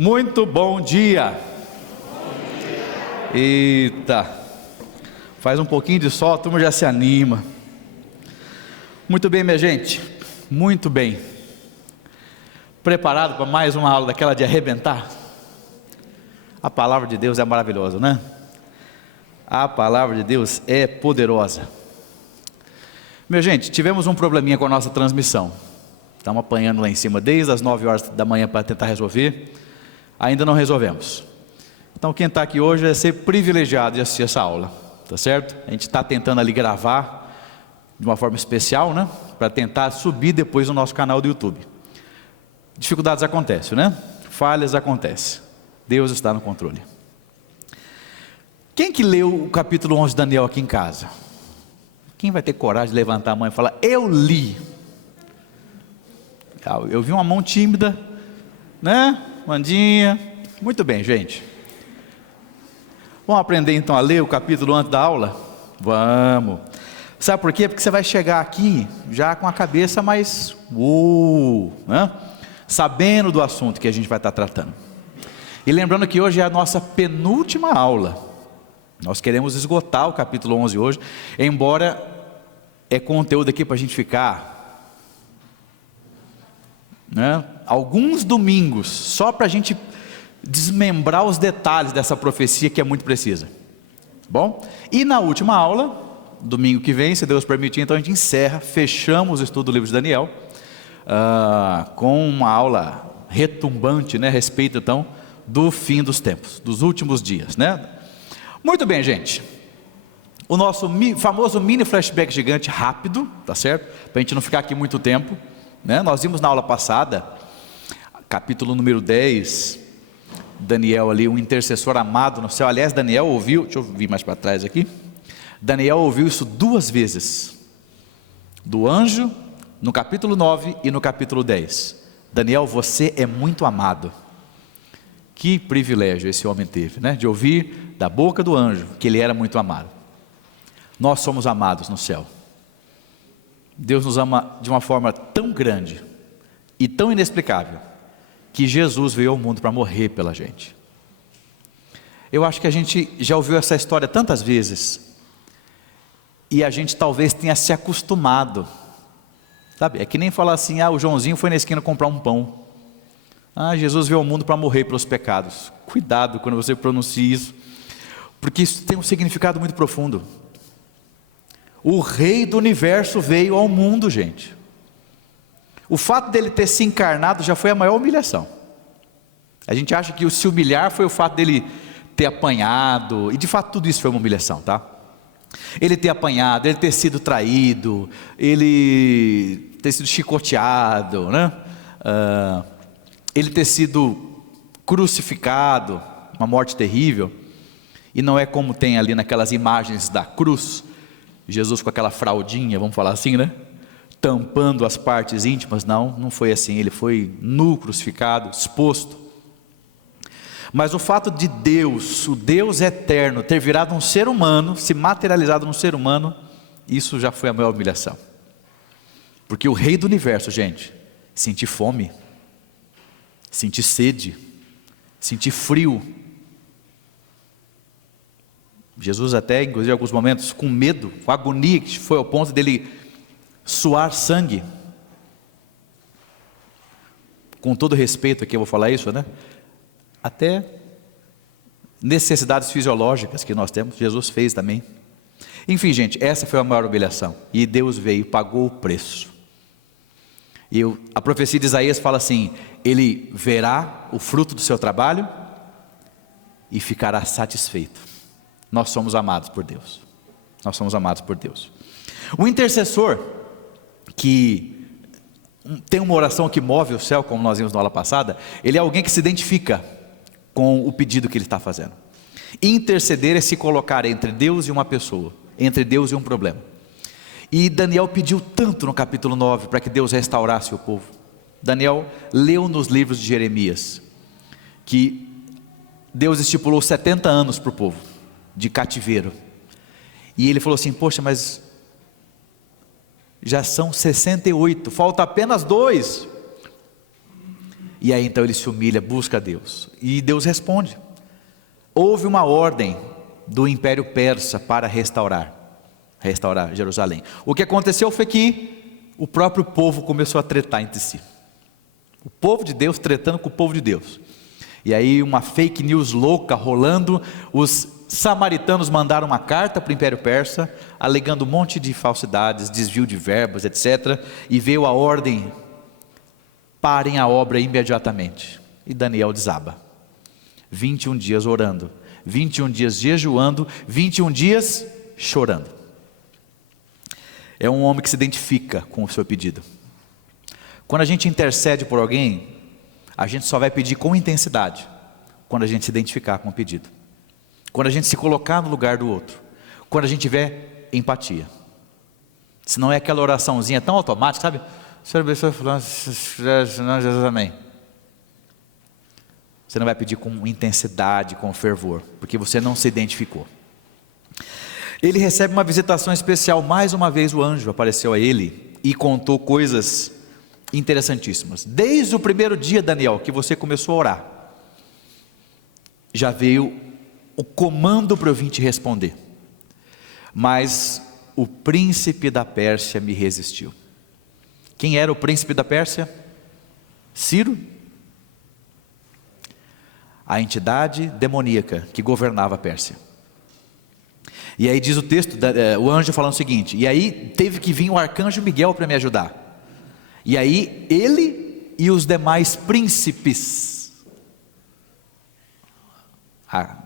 Muito bom dia. Eita, faz um pouquinho de sol, a turma já se anima. Muito bem, minha gente, muito bem. Preparado para mais uma aula daquela de arrebentar? A palavra de Deus é maravilhosa, né? A palavra de Deus é poderosa. Minha gente, tivemos um probleminha com a nossa transmissão. Estamos apanhando lá em cima desde as 9 horas da manhã para tentar resolver. Ainda não resolvemos. Então quem está aqui hoje é ser privilegiado de assistir essa aula, tá certo? A gente está tentando ali gravar de uma forma especial, né? Para tentar subir depois no nosso canal do YouTube. Dificuldades acontecem, né? Falhas acontecem. Deus está no controle. Quem que leu o capítulo 11 de Daniel aqui em casa? Quem vai ter coragem de levantar a mão e falar, eu li? Eu vi uma mão tímida, né? Mandinha. Muito bem, gente. Vamos aprender então a ler o capítulo antes da aula? Vamos. Sabe por quê? Porque você vai chegar aqui já com a cabeça mais né? Sabendo do assunto que a gente vai estar tratando. E lembrando que hoje é a nossa penúltima aula. Nós queremos esgotar o capítulo 11 hoje, embora é conteúdo aqui para a gente ficar, né? Alguns domingos, só para a gente desmembrar os detalhes dessa profecia que é muito precisa. Bom? E na última aula, domingo que vem, se Deus permitir, então a gente encerra, fechamos o estudo do livro de Daniel, com uma aula retumbante, né, a respeito então do fim dos tempos, dos últimos dias, né? Muito bem, gente. O nosso famoso mini flashback gigante rápido, tá certo? Para a gente não ficar aqui muito tempo, né? Nós vimos na aula passada, capítulo número 10, Daniel ali, um intercessor amado no céu. Aliás, Daniel ouviu, deixa eu vir mais para trás aqui. Daniel ouviu isso 2 vezes, do anjo, no capítulo 9 e no capítulo 10. Daniel, você é muito amado. Que privilégio esse homem teve, né? De ouvir da boca do anjo que ele era muito amado. Nós somos amados no céu. Deus nos ama de uma forma tão grande e tão inexplicável, que Jesus veio ao mundo para morrer pela gente. Eu acho que a gente já ouviu essa história tantas vezes, e a gente talvez tenha se acostumado, sabe? É que nem falar assim, o Joãozinho foi na esquina comprar um pão. Jesus veio ao mundo para morrer pelos pecados. Cuidado quando você pronuncia isso, porque isso tem um significado muito profundo. O rei do universo veio ao mundo, gente. O fato dele ter se encarnado já foi a maior humilhação. A gente acha que o se humilhar foi o fato dele ter apanhado, e de fato tudo isso foi uma humilhação, tá? Ele ter apanhado, ele ter sido traído, ele ter sido chicoteado, né? Ele ter sido crucificado, uma morte terrível. E não é como tem ali naquelas imagens da cruz, Jesus com aquela fraldinha, vamos falar assim, né? Tampando as partes íntimas. Não foi assim. Ele foi nu, crucificado, exposto. Mas o fato de Deus, o Deus eterno, ter virado um ser humano, se materializado num ser humano, isso já foi a maior humilhação. Porque o rei do universo, gente, sentir fome, sentir sede, sentir frio. Jesus até, inclusive em alguns momentos, com medo, com agonia, que foi ao ponto dele suar sangue. Com todo respeito aqui eu vou falar isso, né? Até necessidades fisiológicas que nós temos, Jesus fez também. Enfim, gente, essa foi a maior humilhação. E Deus veio, pagou o preço. E a profecia de Isaías fala assim, ele verá o fruto do seu trabalho e ficará satisfeito. Nós somos amados por Deus. Nós somos amados por Deus. O intercessor, que tem uma oração que move o céu, como nós vimos na aula passada, ele é alguém que se identifica com o pedido que ele está fazendo. Interceder é se colocar entre Deus e uma pessoa, entre Deus e um problema. E Daniel pediu tanto no capítulo 9 para que Deus restaurasse o povo. Daniel leu nos livros de Jeremias que Deus estipulou 70 anos para o povo de cativeiro. E ele falou assim, poxa, mas já são 68, falta apenas 2. E aí então ele se humilha, busca a Deus. E Deus responde. Houve uma ordem do Império Persa para restaurar Jerusalém. O que aconteceu foi que o próprio povo começou a tretar entre si. O povo de Deus tretando com o povo de Deus. E aí uma fake news louca rolando, os samaritanos mandaram uma carta para o Império Persa, alegando um monte de falsidades, desvio de verbas, etc. E veio a ordem: parem a obra imediatamente. E Daniel desaba. 21 dias orando, 21 dias jejuando, 21 dias chorando. É um homem que se identifica com o seu pedido. Quando a gente intercede por alguém, a gente só vai pedir com intensidade quando a gente se identificar com o pedido, quando a gente se colocar no lugar do outro, quando a gente tiver empatia. Se não é aquela oraçãozinha tão automática, sabe? Senhor abençoe fulano, Jesus, amém. Você não vai pedir com intensidade, com fervor, porque você não se identificou. Ele recebe uma visitação especial. Mais uma vez o anjo apareceu a ele e contou coisas interessantíssimas. Desde o primeiro dia, Daniel, que você começou a orar, já veio o comando para eu vir te responder. Mas o príncipe da Pérsia me resistiu. Quem era o príncipe da Pérsia? Ciro, a entidade demoníaca que governava a Pérsia. E aí diz o texto, o anjo falando o seguinte: e aí teve que vir o arcanjo Miguel para me ajudar. E aí ele e os demais príncipes, a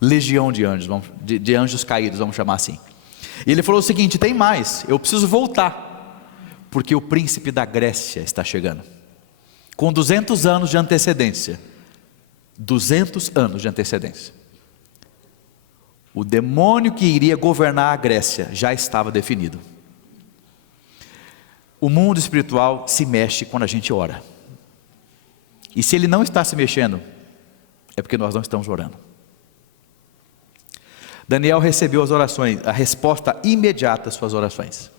legião de anjos, de anjos caídos, vamos chamar assim. E ele falou o seguinte: tem mais, eu preciso voltar, porque o príncipe da Grécia está chegando, com 200 anos de antecedência. 200 anos de antecedência. O demônio que iria governar a Grécia já estava definido. O mundo espiritual se mexe quando a gente ora. E se ele não está se mexendo, é porque nós não estamos orando. Daniel recebeu as orações, a resposta imediata às suas orações.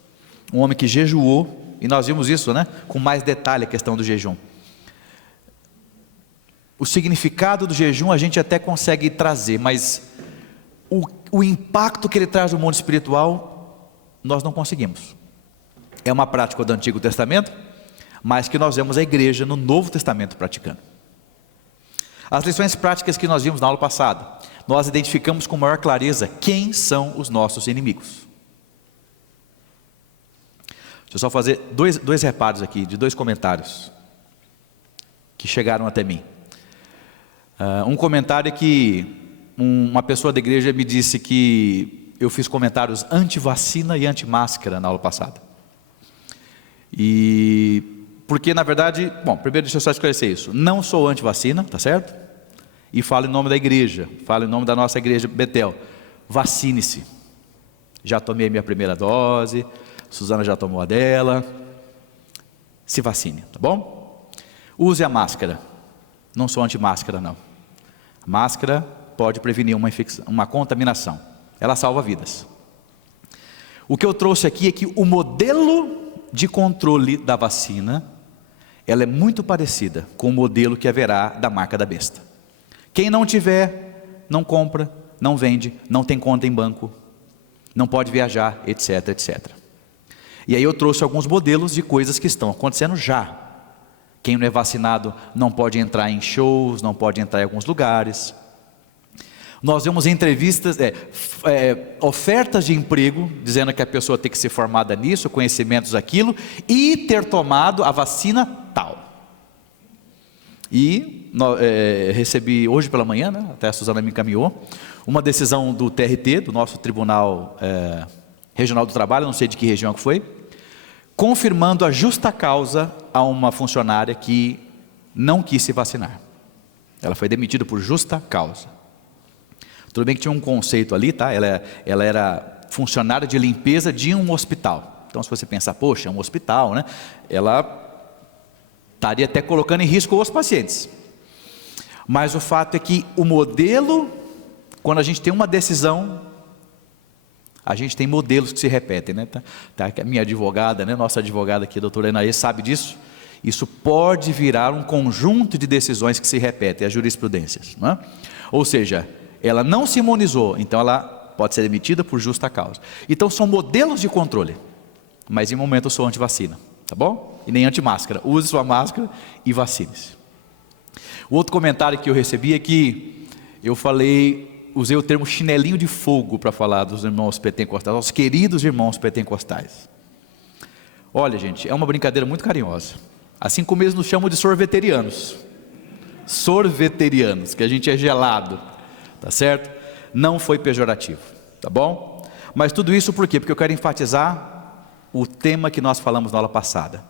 Um homem que jejuou, e nós vimos isso, né? Com mais detalhe a questão do jejum. O significado do jejum a gente até consegue trazer, mas o impacto que ele traz no mundo espiritual, nós não conseguimos. É uma prática do Antigo Testamento, mas que nós vemos a igreja no Novo Testamento praticando. As lições práticas que nós vimos na aula passada, nós identificamos com maior clareza quem são os nossos inimigos. Deixa eu só fazer dois reparos aqui, de 2 comentários que chegaram até mim. Um comentário é que uma pessoa da igreja me disse que eu fiz comentários anti-vacina e anti-máscara na aula passada. E porque na verdade, bom, primeiro deixa eu só esclarecer isso. Não sou anti-vacina, tá certo? E falo em nome da igreja, falo em nome da nossa igreja Betel. Vacine-se. Já tomei a minha primeira dose, Suzana já tomou a dela. Se vacine, tá bom? Use a máscara. Não sou anti-máscara não. A máscara pode prevenir uma contaminação. Ela salva vidas. O que eu trouxe aqui é que o modelo de controle da vacina, ela é muito parecida com o modelo que haverá da marca da besta. Quem não tiver, não compra, não vende, não tem conta em banco, não pode viajar, etc, etc. E aí eu trouxe alguns modelos de coisas que estão acontecendo já. Quem não é vacinado não pode entrar em shows, não pode entrar em alguns lugares. Nós vemos entrevistas, ofertas de emprego, dizendo que a pessoa tem que ser formada nisso, conhecimentos aquilo, e ter tomado a vacina tal. E recebi hoje pela manhã, né, até a Suzana me encaminhou, uma decisão do TRT, do nosso Tribunal Regional do Trabalho, não sei de que região que foi, confirmando a justa causa a uma funcionária que não quis se vacinar. Ela foi demitida por justa causa. Tudo bem que tinha um conceito ali, tá? Ela era funcionária de limpeza de um hospital. Então se você pensar, poxa, é um hospital, né? Ela estaria até colocando em risco os pacientes. Mas o fato é que o modelo, quando a gente tem uma decisão, a gente tem modelos que se repetem, né? A minha advogada, né? Nossa advogada aqui, a doutora Enaê, sabe disso. Isso pode virar um conjunto de decisões que se repetem, as jurisprudências, não é? Ou seja, ela não se imunizou, então ela pode ser demitida por justa causa. Então são modelos de controle, mas em momento eu sou anti-vacina, tá bom? E nem anti-máscara, use sua máscara e vacine-se. O outro comentário que eu recebi é que eu usei o termo chinelinho de fogo para falar dos irmãos pentecostais, os queridos irmãos pentecostais. Olha, gente, é uma brincadeira muito carinhosa. Assim como eles nos chamam de sorveterianos, que a gente é gelado, tá certo? Não foi pejorativo, tá bom? Mas tudo isso por quê? Porque eu quero enfatizar o tema que nós falamos na aula passada.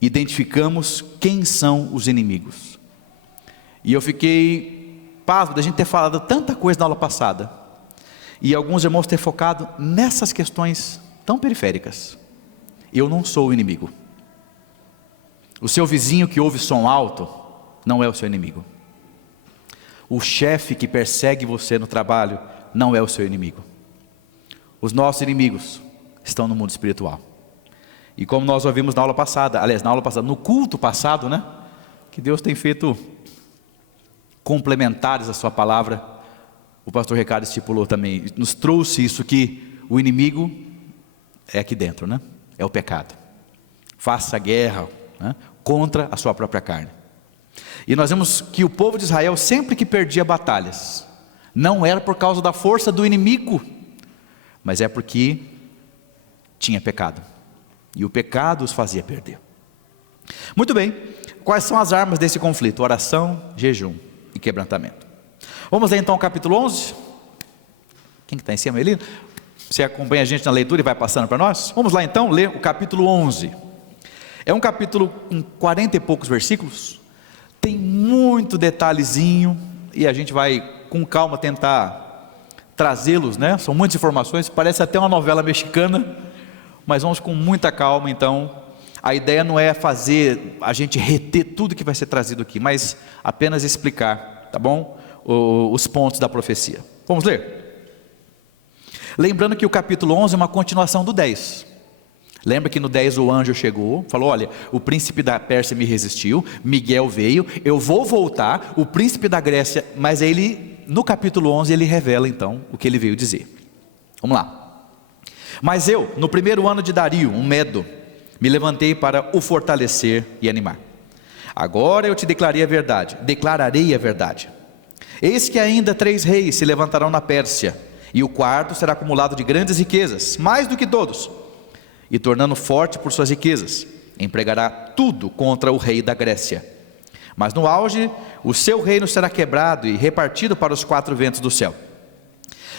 Identificamos quem são os inimigos. E eu fiquei pasmo da gente ter falado tanta coisa na aula passada, e alguns irmãos ter focado nessas questões tão periféricas. Eu não sou o inimigo. O seu vizinho que ouve som alto não é o seu inimigo. O chefe que persegue você no trabalho não é o seu inimigo. Os nossos inimigos estão no mundo espiritual. E como nós ouvimos na aula passada, no culto passado, né? Que Deus tem feito complementares à sua palavra. O pastor Ricardo estipulou também, nos trouxe isso, que o inimigo é aqui dentro, né? É o pecado. Faça guerra, né, contra a sua própria carne. E nós vemos que o povo de Israel, sempre que perdia batalhas, não era por causa da força do inimigo, mas é porque tinha pecado, e o pecado os fazia perder. Muito bem, quais são as armas desse conflito? Oração, jejum e quebrantamento. Vamos ler então o capítulo 11. Quem que está em cima, Elino? Você acompanha a gente na leitura e vai passando para nós? Vamos lá então ler o capítulo 11. É um capítulo com 40 e poucos versículos, tem muito detalhezinho, e a gente vai com calma tentar trazê-los, né? São muitas informações, parece até uma novela mexicana, mas vamos com muita calma. Então a ideia não é fazer a gente reter tudo que vai ser trazido aqui, mas apenas explicar, tá bom? Os pontos da profecia. Vamos ler? Lembrando que o capítulo 11 é uma continuação do 10. Lembra que no 10 o anjo chegou, falou: olha, o príncipe da Pérsia me resistiu, Miguel veio, eu vou voltar, o príncipe da Grécia. Mas ele, no capítulo 11, ele revela então o que ele veio dizer. Vamos lá. Mas eu, no primeiro ano de Dario, um Medo, me levantei para o fortalecer e animar. Agora eu te declararei a verdade. Eis que ainda 3 reis se levantarão na Pérsia, e o quarto será acumulado de grandes riquezas, mais do que todos, e tornando forte por suas riquezas, empregará tudo contra o rei da Grécia. Mas no auge, o seu reino será quebrado e repartido para os 4 ventos do céu,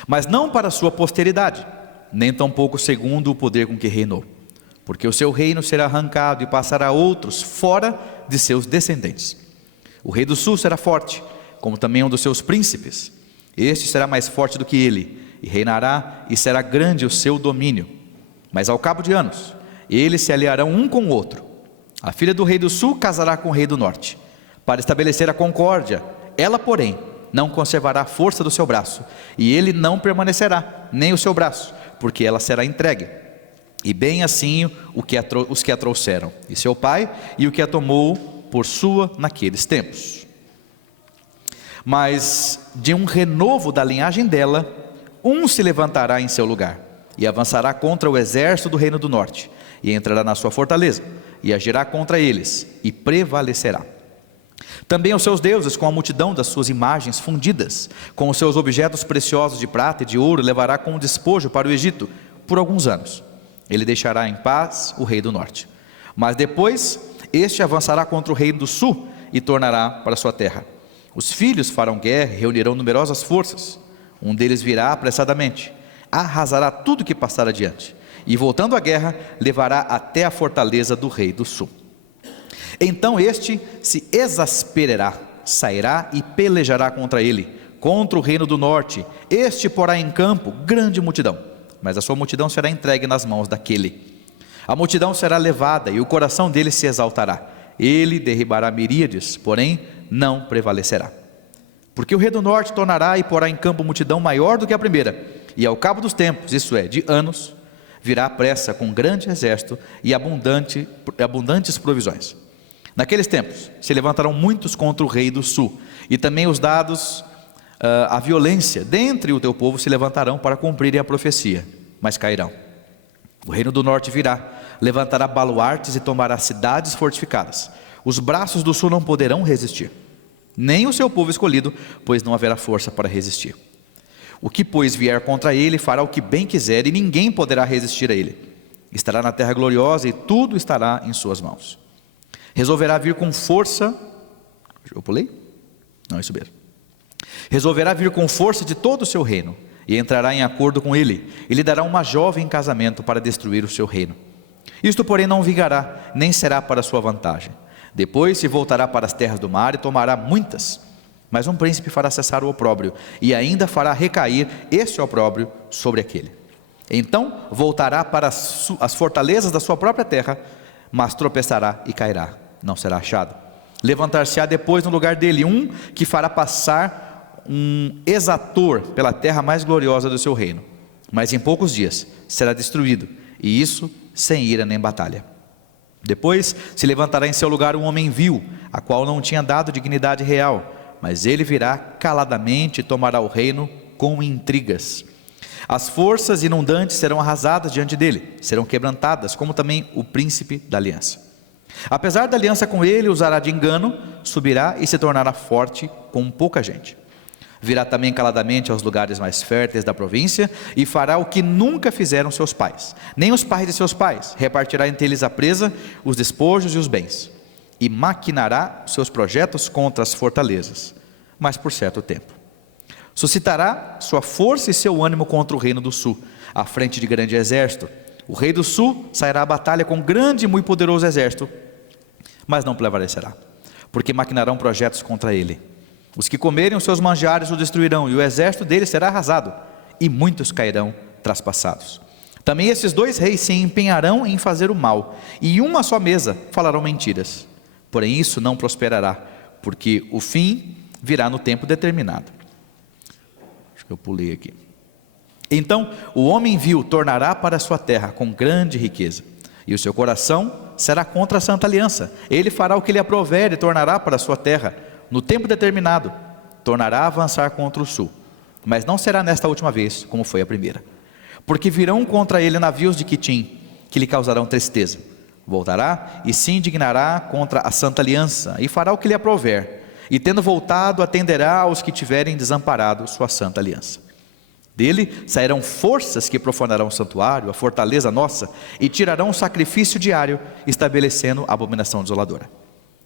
mas não para a sua posteridade, nem tampouco segundo o poder com que reinou, porque o seu reino será arrancado e passará a outros fora de seus descendentes. O rei do sul será forte, como também um dos seus príncipes. Este será mais forte do que ele, e reinará, e será grande o seu domínio. Mas ao cabo de anos, eles se aliarão um com o outro. A filha do rei do sul casará com o rei do norte, para estabelecer a concórdia. Ela, porém, não conservará a força do seu braço, e ele não permanecerá, nem o seu braço, porque ela será entregue. E bem assim os que a trouxeram, e seu pai, e o que a tomou por sua naqueles tempos. Mas de um renovo da linhagem dela, um se levantará em seu lugar, e avançará contra o exército do reino do norte, e entrará na sua fortaleza, e agirá contra eles, e prevalecerá. Também os seus deuses, com a multidão das suas imagens fundidas, com os seus objetos preciosos de prata e de ouro, levará como despojo para o Egito, por alguns anos. Ele deixará em paz o rei do norte. Mas depois, este avançará contra o rei do sul, e tornará para sua terra. Os filhos farão guerra e reunirão numerosas forças. Um deles virá apressadamente, arrasará tudo que passar adiante, e voltando à guerra, levará até a fortaleza do rei do sul. Então este se exasperará, sairá e pelejará contra ele, contra o reino do norte. Este porá em campo grande multidão, mas a sua multidão será entregue nas mãos daquele. A multidão será levada, e o coração dele se exaltará. Ele derribará miríades, porém não prevalecerá. Porque o rei do norte tornará e porá em campo multidão maior do que a primeira, e ao cabo dos tempos, isso é, de anos, virá à pressa com grande exército e abundantes provisões. Naqueles tempos se levantarão muitos contra o rei do sul, e também os dados a violência dentre o teu povo se levantarão para cumprirem a profecia, mas cairão. O reino do norte virá, levantará baluartes e tomará cidades fortificadas. Os braços do sul não poderão resistir, nem o seu povo escolhido, pois não haverá força para resistir. O que, pois, vier contra ele, fará o que bem quiser, e ninguém poderá resistir a ele. Estará na terra gloriosa, e tudo estará em suas mãos. Resolverá vir com força. Eu pulei? Não, isso mesmo. Resolverá vir com força de todo o seu reino, e entrará em acordo com ele, e lhe dará uma jovem em casamento para destruir o seu reino. Isto, porém, não vingará, nem será para sua vantagem. Depois se voltará para as terras do mar e tomará muitas. Mas um príncipe fará cessar o opróbrio, e ainda fará recair esse opróbrio sobre aquele. Então voltará para as fortalezas da sua própria terra, mas tropeçará e cairá, não será achado. Levantar-se-á depois no lugar dele um que fará passar um exator pela terra mais gloriosa do seu reino, mas em poucos dias será destruído, e isso sem ira nem batalha. Depois se levantará em seu lugar um homem vil, a qual não tinha dado dignidade real, mas ele virá caladamente e tomará o reino com intrigas. As forças inundantes serão arrasadas diante dele, serão quebrantadas, como também o príncipe da aliança. Apesar da aliança com ele, usará de engano, subirá e se tornará forte com pouca gente. Virá também caladamente aos lugares mais férteis da província, e fará o que nunca fizeram seus pais, nem os pais de seus pais. Repartirá entre eles a presa, os despojos e os bens, e maquinará seus projetos contra as fortalezas, mas por certo tempo. Suscitará sua força e seu ânimo contra o reino do sul, à frente de grande exército. O rei do sul sairá à batalha com grande e muito poderoso exército, mas não prevalecerá, porque maquinarão projetos contra ele. Os que comerem os seus manjares o destruirão, e o exército dele será arrasado, e muitos cairão traspassados. Também esses dois reis se empenharão em fazer o mal, e em uma só mesa falarão mentiras. Porém isso não prosperará, porque o fim virá no tempo determinado. Acho que eu pulei aqui. Então o homem vil tornará para a sua terra com grande riqueza, e o seu coração será contra a santa aliança. Ele fará o que lhe aprouver e tornará para a sua terra. No tempo determinado, tornará a avançar contra o sul, mas não será nesta última vez, como foi a primeira. Porque virão contra ele navios de Quitim, que lhe causarão tristeza. Voltará e se indignará contra a santa aliança, e fará o que lhe aprouver, e tendo voltado, atenderá aos que tiverem desamparado sua santa aliança. Dele sairão forças que profanarão o santuário, a fortaleza nossa, e tirarão o sacrifício diário, estabelecendo a abominação desoladora.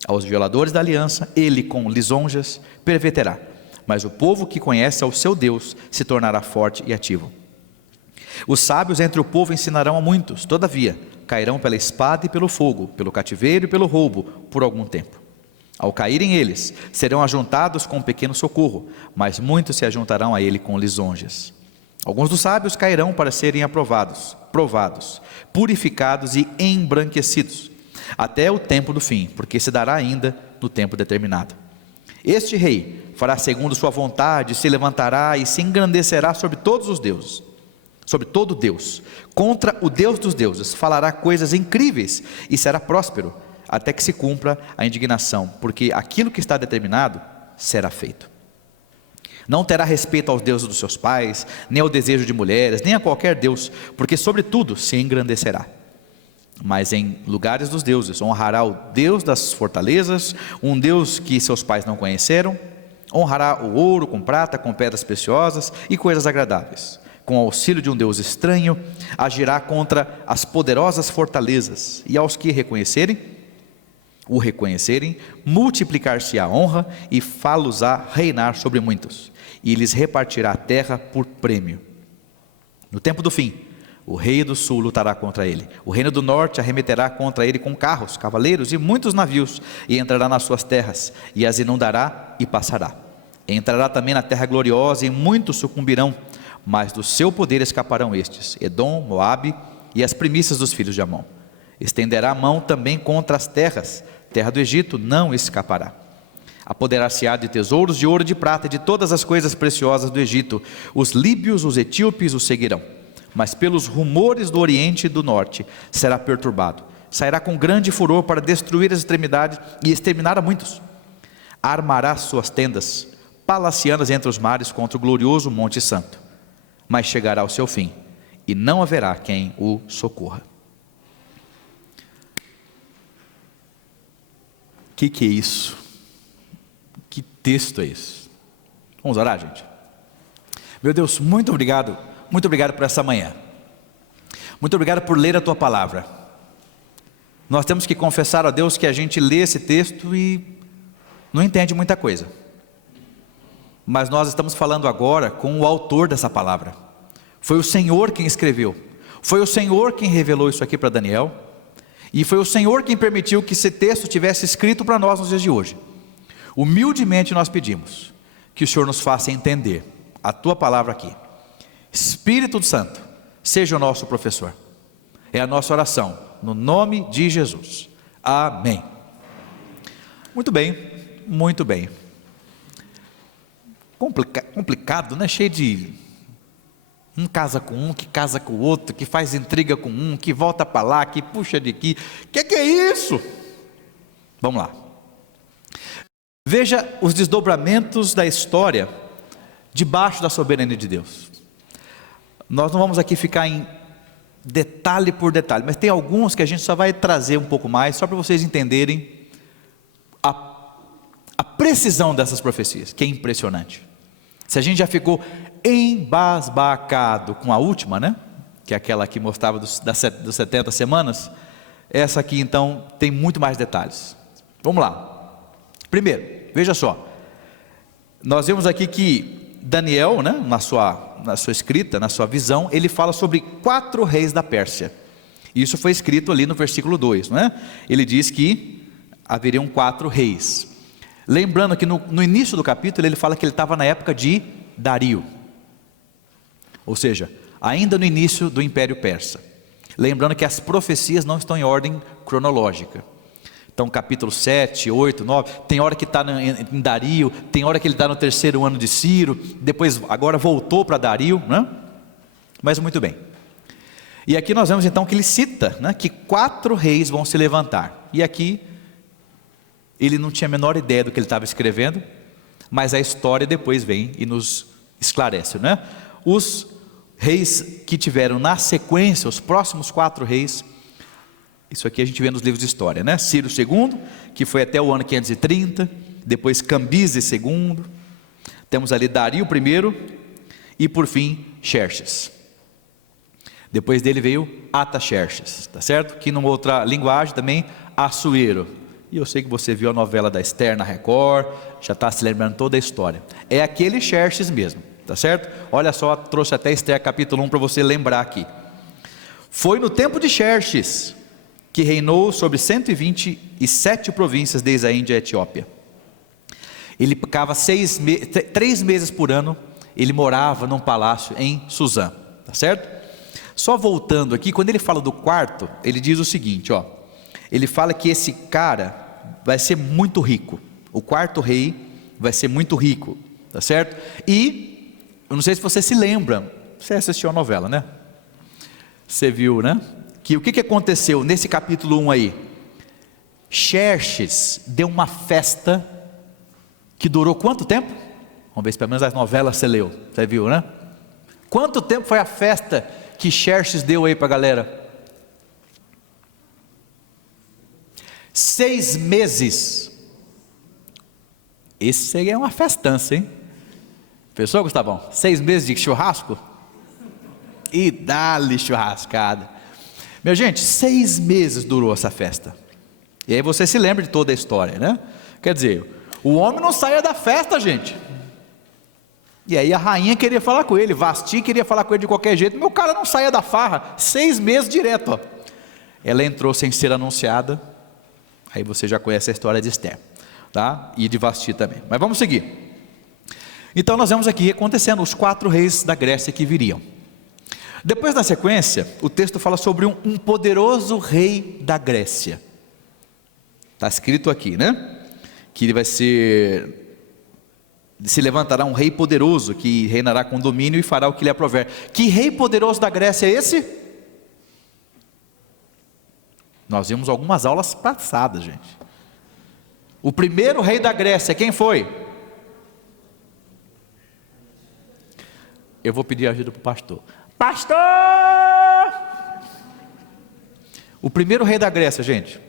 Aos violadores da aliança, ele com lisonjas perverterá, mas o povo que conhece ao seu Deus se tornará forte e ativo. Os sábios entre o povo ensinarão a muitos, todavia cairão pela espada e pelo fogo, pelo cativeiro e pelo roubo, por algum tempo. Ao caírem eles, serão ajuntados com um pequeno socorro, mas muitos se ajuntarão a ele com lisonjas. Alguns dos sábios cairão para serem provados, purificados e embranquecidos, até o tempo do fim, porque se dará ainda no tempo determinado. Este rei fará segundo sua vontade, se levantará e se engrandecerá sobre todos os deuses, sobre todo Deus, contra o Deus dos deuses, falará coisas incríveis e será próspero, até que se cumpra a indignação, porque aquilo que está determinado será feito. Não terá respeito aos deuses dos seus pais, nem ao desejo de mulheres, nem a qualquer deus, porque sobre tudo se engrandecerá. Mas em lugares dos deuses honrará o Deus das fortalezas, um Deus que seus pais não conheceram. Honrará o ouro com prata, com pedras preciosas e coisas agradáveis. Com auxílio de um Deus estranho, agirá contra as poderosas fortalezas, e aos que o reconhecerem, multiplicar-se-á a honra, e fá-los-á reinar sobre muitos, e lhes repartirá a terra por prêmio. No tempo do fim, o rei do sul lutará contra ele. O reino do norte arremeterá contra ele com carros, cavaleiros e muitos navios, e entrará nas suas terras, e as inundará e passará. Entrará também na terra gloriosa, e muitos sucumbirão, mas do seu poder escaparão estes: Edom, Moabe e as primícias dos filhos de Amon. Estenderá a mão também contra as terras, terra do Egito não escapará. Apoderar-se-á de tesouros de ouro e de prata, e de todas as coisas preciosas do Egito. Os líbios, os etíopes o seguirão, mas pelos rumores do oriente e do norte será perturbado. sairá com grande furor para destruir as extremidades e exterminar a muitos. Armará suas tendas palacianas entre os mares contra o glorioso Monte Santo, mas chegará ao seu fim, e não haverá quem o socorra. Que é isso? Que texto é esse? Vamos orar, gente? Meu Deus, muito obrigado por essa manhã. Muito obrigado por ler a tua palavra. Nós temos que confessar a Deus que a gente lê esse texto e não entende muita coisa. Mas nós estamos falando agora com o autor dessa palavra. Foi o Senhor quem escreveu. Foi o Senhor quem revelou isso aqui para Daniel. E foi o Senhor quem permitiu que esse texto tivesse escrito para nós nos dias de hoje. Humildemente nós pedimos que o Senhor nos faça entender a tua palavra aqui. Espírito Santo, seja o nosso professor. É a nossa oração, no nome de Jesus. Amém. Muito bem, muito bem. Complicado, né? Cheio de um casa com um, que casa com o outro, que faz intriga com um, que volta para lá, que puxa de aqui. Que é isso? Vamos lá. Veja os desdobramentos da história debaixo da soberania de Deus. Nós não vamos aqui ficar em detalhe por detalhe, mas tem alguns que a gente só vai trazer um pouco mais, só para vocês entenderem a precisão dessas profecias, que é impressionante. Se a gente já ficou embasbacado com a última, né? Que é aquela que mostrava dos 70 semanas, essa aqui então tem muito mais detalhes. Vamos lá. Primeiro, veja só, nós vemos aqui que Daniel, né, na sua escrita, na sua visão, ele fala sobre 4 reis da Pérsia. Isso foi escrito ali no versículo 2, não é? Ele diz que haveriam 4 reis. Lembrando que no início do capítulo ele fala que ele estava na época de Dario, ou seja, ainda no início do Império Persa. Lembrando que as profecias não estão em ordem cronológica. Então capítulo 7, 8, 9, tem hora que está em Dario, tem hora que ele está no 3º ano de Ciro, depois agora voltou para Dario, né? Mas muito bem. E aqui nós vemos então que ele cita, né, que 4 reis vão se levantar. E aqui ele não tinha a menor ideia do que ele estava escrevendo, mas a história depois vem e nos esclarece, né? Os reis que tiveram na sequência, os próximos 4 reis, isso aqui a gente vê nos livros de história, né? Ciro II, que foi até o ano 530, depois Cambises II, temos ali Dario I, e por fim Xerxes. Depois dele veio Artaxerxes, tá certo? Que numa outra linguagem também, Assuero. E eu sei que você viu a novela da Esther na Record, já está se lembrando toda a história. É aquele Xerxes mesmo, tá certo? Olha só, trouxe até Esther capítulo 1 para você lembrar aqui. Foi no tempo de Xerxes que reinou sobre 127 províncias desde a Índia e a Etiópia. Ele ficava 3 meses por ano, ele morava num palácio em Suzã, tá certo? Só voltando aqui, quando ele fala do quarto, ele diz o seguinte, ó, ele fala que esse cara vai ser muito rico, o 4º rei vai ser muito rico, tá certo? E, eu não sei se você se lembra, você assistiu a novela, né? Você viu, né? Que o que aconteceu nesse capítulo 1 aí? Xerxes deu uma festa que durou quanto tempo? Vamos ver se pelo menos as novelas você leu, você viu, né? Quanto tempo foi a festa que Xerxes deu aí para a galera? 6 meses. Esse aí é uma festança, hein? Pensou, Gustavão? 6 meses de churrasco? E dá-lhe churrascada. Meu gente, 6 meses durou essa festa. E aí você se lembra de toda a história, né? Quer dizer, o homem não saía da festa, gente. E aí a rainha queria falar com ele, Vasti queria falar com ele de qualquer jeito, mas o cara não saía da farra, 6 meses direto, ó. Ela entrou sem ser anunciada. Aí você já conhece a história de Esther, tá? E de Vasti também. Mas vamos seguir. Então nós vemos aqui acontecendo os 4 reis da Grécia que viriam. Depois, na sequência, o texto fala sobre um poderoso rei da Grécia. Está escrito aqui, né? Que ele vai se levantará um rei poderoso, que reinará com domínio e fará o que lhe aprouver. Que rei poderoso da Grécia é esse? Nós vimos algumas aulas passadas, gente. O primeiro rei da Grécia, quem foi? Eu vou pedir ajuda para o pastor. Pastor! O primeiro rei da Grécia, gente.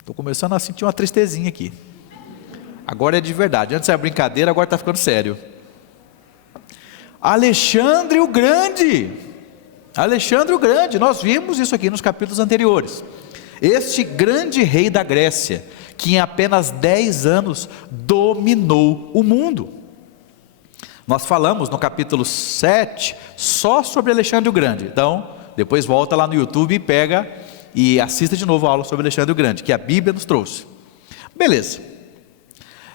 Estou começando a sentir uma tristezinha aqui. Agora é de verdade. Antes era brincadeira, agora está ficando sério. Alexandre o Grande. Alexandre o Grande. Nós vimos isso aqui nos capítulos anteriores. Este grande rei da Grécia, que em apenas 10 anos dominou o mundo. Nós falamos no capítulo 7 só sobre Alexandre o Grande. Então, depois volta lá no YouTube e pega e assista de novo a aula sobre Alexandre o Grande, que a Bíblia nos trouxe. Beleza.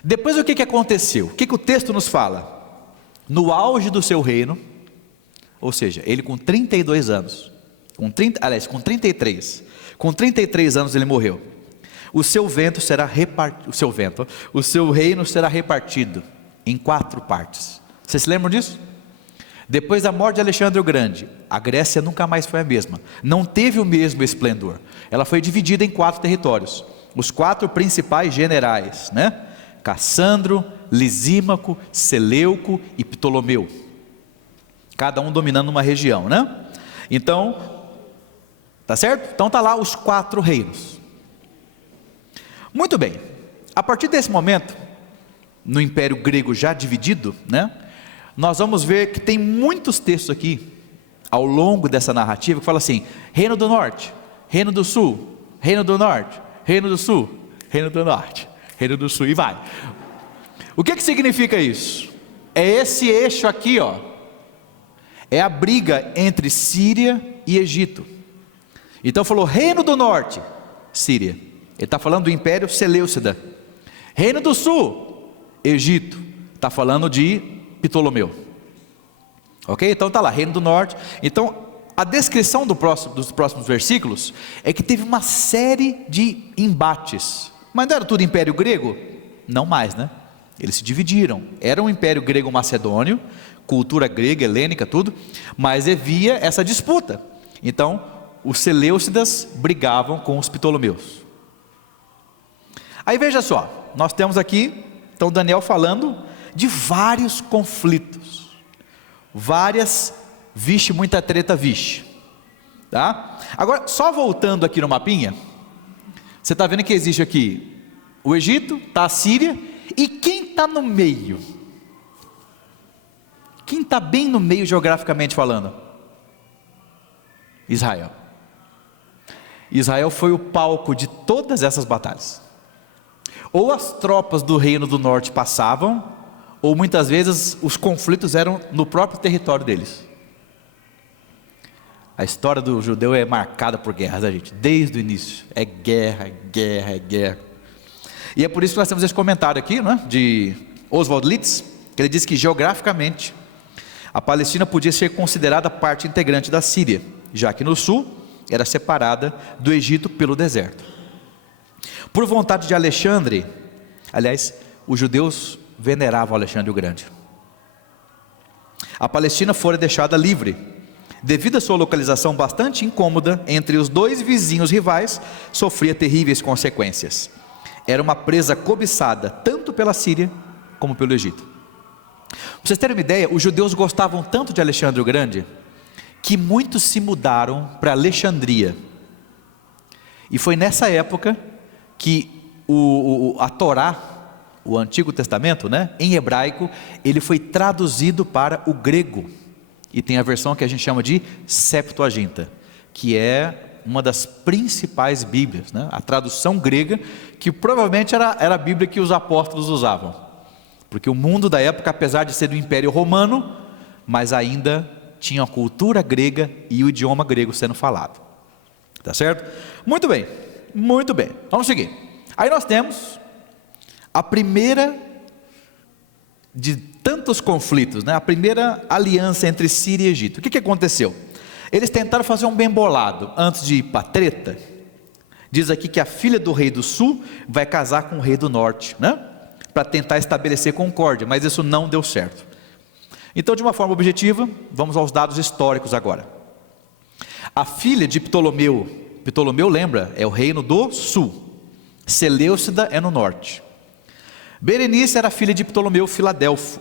Depois o que aconteceu? O que o texto nos fala? No auge do seu reino, ou seja, ele com 32 anos, com 33. Com 33 anos ele morreu. O seu reino será repartido em 4 partes. Vocês se lembram disso? Depois da morte de Alexandre o Grande, a Grécia nunca mais foi a mesma. Não teve o mesmo esplendor. Ela foi dividida em 4 territórios. Os 4 principais generais, né? Cassandro, Lisímaco, Seleuco e Ptolomeu. Cada um dominando uma região, né? Então, tá certo? Então tá lá os 4 reinos. Muito bem. A partir desse momento, no Império Grego já dividido, né? Nós vamos ver que tem muitos textos aqui, ao longo dessa narrativa, que fala assim: Reino do Norte, Reino do Sul, Reino do Norte, Reino do Sul, Reino do Norte, Reino do Sul, e vai. O que significa isso? É esse eixo aqui, ó. É a briga entre Síria e Egito. Então falou Reino do Norte, Síria. Ele está falando do Império Seleucida. Reino do Sul, Egito. Está falando de Ptolomeu. Ok? Então está lá, Reino do Norte. Então a descrição dos próximos versículos é que teve uma série de embates. Mas não era tudo Império Grego? Não mais, né? Eles se dividiram. Era um Império Grego-Macedônio, cultura grega, helênica, tudo. Mas havia essa disputa. Então os Seleucidas brigavam com os Ptolomeus. Aí veja só, nós temos aqui, então Daniel falando de vários conflitos, vixe, muita treta, vixe, tá? Agora, só voltando aqui no mapinha, você está vendo que existe aqui o Egito, está a Síria, e quem está no meio? Quem está bem no meio geograficamente falando? Israel. Israel foi o palco de todas essas batalhas. Ou as tropas do Reino do Norte passavam, ou muitas vezes os conflitos eram no próprio território deles. A história do judeu é marcada por guerras, né, gente? Desde o início, é guerra, guerra, é guerra. E é por isso que nós temos esse comentário aqui, né, de Oswald Litz, que ele diz que geograficamente a Palestina podia ser considerada parte integrante da Síria, já que no sul era separada do Egito pelo deserto. Por vontade de Alexandre, aliás, os judeus veneravam Alexandre o Grande. A Palestina fora deixada livre, devido à sua localização bastante incômoda entre os 2 vizinhos rivais, sofria terríveis consequências. Era uma presa cobiçada tanto pela Síria como pelo Egito. Para vocês terem uma ideia, os judeus gostavam tanto de Alexandre o Grande que muitos se mudaram para Alexandria. E foi nessa época que a Torá, o Antigo Testamento, né, em hebraico, ele foi traduzido para o grego. E tem a versão que a gente chama de Septuaginta, que é uma das principais Bíblias, né? A tradução grega, que provavelmente era a Bíblia que os apóstolos usavam. Porque o mundo da época, apesar de ser do Império Romano, mas ainda tinha a cultura grega e o idioma grego sendo falado. Tá certo? Muito bem, muito bem. Vamos seguir. Aí nós temos a primeira de tantos conflitos, né? A primeira aliança entre Síria e Egito. O que aconteceu? Eles tentaram fazer um bem bolado antes de ir para a treta. Diz aqui que a filha do rei do sul vai casar com o rei do norte, né? Para tentar estabelecer concórdia, mas isso não deu certo. Então, de uma forma objetiva, vamos aos dados históricos agora. A filha de Ptolomeu Ptolomeu, lembra, é o reino do sul. Seleucida é no norte. Berenice era filha de Ptolomeu Filadelfo.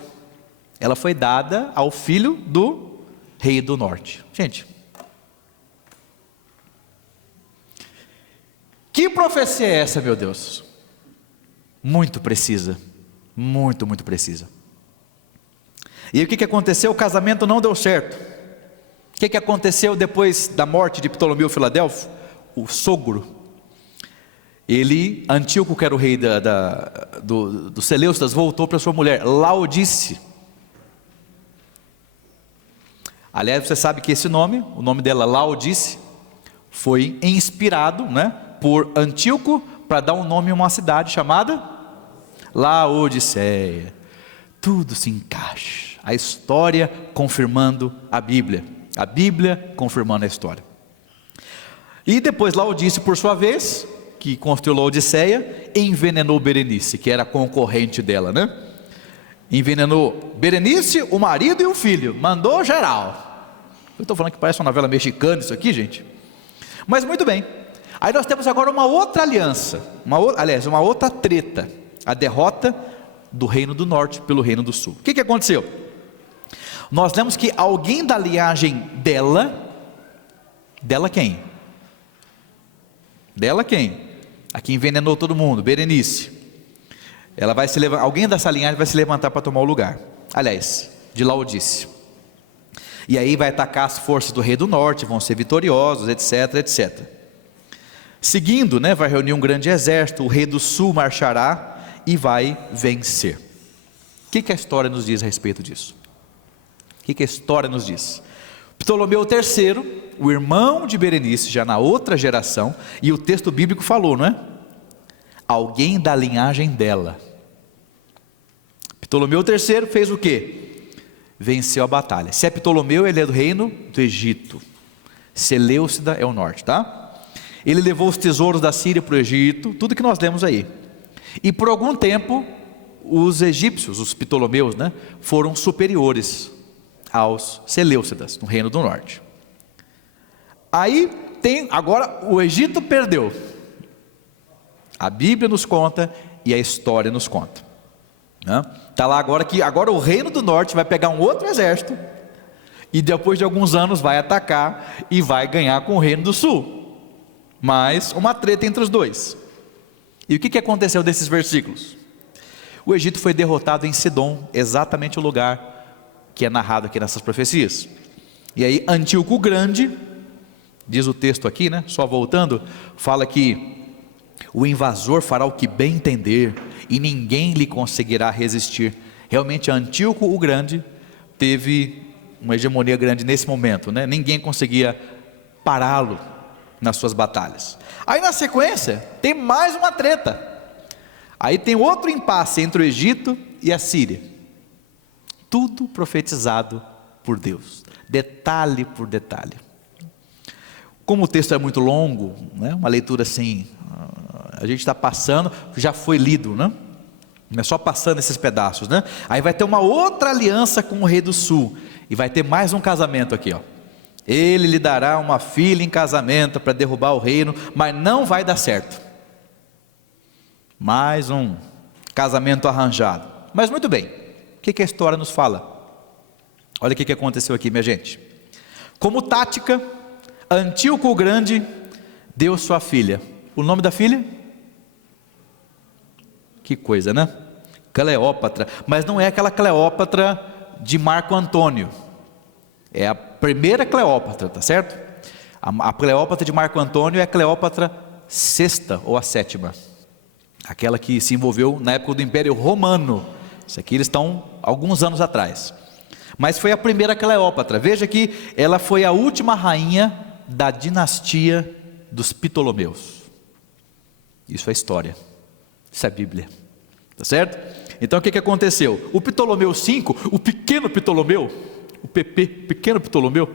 Ela foi dada ao filho do rei do norte. Gente, que profecia é essa, meu Deus? Muito precisa. Muito, muito precisa. E o que aconteceu? O casamento não deu certo. O que aconteceu depois da morte de Ptolomeu Filadelfo? O sogro, Antíoco, que era o rei dos Seleucidas, voltou para sua mulher, Laodice. Aliás, você sabe que esse nome, o nome dela, Laodice, foi inspirado, né, por Antíoco, para dar um nome a uma cidade chamada Laodiceia. Tudo se encaixa. A história confirmando a Bíblia confirmando a história. E depois Laodice, por sua vez, que construiu Laodiceia, envenenou Berenice, que era concorrente dela, né? Envenenou Berenice, o marido e o filho, mandou geral. Eu estou falando que parece uma novela mexicana isso aqui, gente. Mas muito bem. Aí nós temos agora uma outra aliança, uma outra treta, a derrota do reino do norte pelo reino do sul. O que aconteceu? Nós lemos que alguém da linhagem dela quem? Dela quem? A que envenenou todo mundo, Berenice. Ela vai se levantar, alguém dessa linhagem vai se levantar para tomar o lugar. Aliás, de Laodice. E aí vai atacar as forças do rei do norte, vão ser vitoriosos, etc, etc. Seguindo, né, vai reunir um grande exército, o rei do sul marchará e vai vencer. O que a história nos diz a respeito disso? O que a história nos diz? Ptolomeu III, o irmão de Berenice, já na outra geração, e o texto bíblico falou, não é? Alguém da linhagem dela. Ptolomeu III fez o quê? Venceu a batalha. Se é Ptolomeu, ele é do reino do Egito. Seleucida é o norte, tá? Ele levou os tesouros da Síria para o Egito, tudo que nós lemos aí. E por algum tempo, os egípcios, os Ptolomeus, né, foram superiores aos Seleucidas, no reino do norte. Aí agora o Egito perdeu. A Bíblia nos conta e a história nos conta. Está lá agora que o reino do norte vai pegar um outro exército e depois de alguns anos vai atacar e vai ganhar com o reino do sul. Mas uma treta entre os dois. E o que aconteceu desses versículos? O Egito foi derrotado em Sidom, exatamente o lugar que é narrado aqui nessas profecias. E aí Antíoco o Grande, diz o texto aqui, né, só voltando, fala que o invasor fará o que bem entender e ninguém lhe conseguirá resistir. Realmente Antíoco o Grande teve uma hegemonia grande nesse momento, né? Ninguém conseguia pará-lo nas suas batalhas. Aí na sequência tem mais uma treta. Aí tem outro impasse entre o Egito e a Síria. Tudo profetizado por Deus, detalhe por detalhe. Como o texto é muito longo, né, uma leitura assim, a gente está passando, já foi lido, né? É só passando esses pedaços, né? Aí vai ter uma outra aliança com o rei do sul, e vai ter mais um casamento aqui, ó. Ele lhe dará uma filha em casamento para derrubar o reino, mas não vai dar certo. Mais um casamento arranjado. Mas muito bem. O que a história nos fala? Olha o que aconteceu aqui, minha gente. Como tática, Antíoco o Grande deu sua filha. O nome da filha? Que coisa, né? Cleópatra. Mas não é aquela Cleópatra de Marco Antônio. É a primeira Cleópatra, tá certo? A Cleópatra de Marco Antônio é a Cleópatra sexta ou a sétima. Aquela que se envolveu na época do Império Romano. Isso aqui eles estão alguns anos atrás. Mas foi a primeira Cleópatra. Veja que ela foi a última rainha da dinastia dos Ptolomeus. Isso é história. Isso é Bíblia. Tá certo? Então o que aconteceu? O Ptolomeu V, o pequeno Ptolomeu, o PP, pequeno Ptolomeu.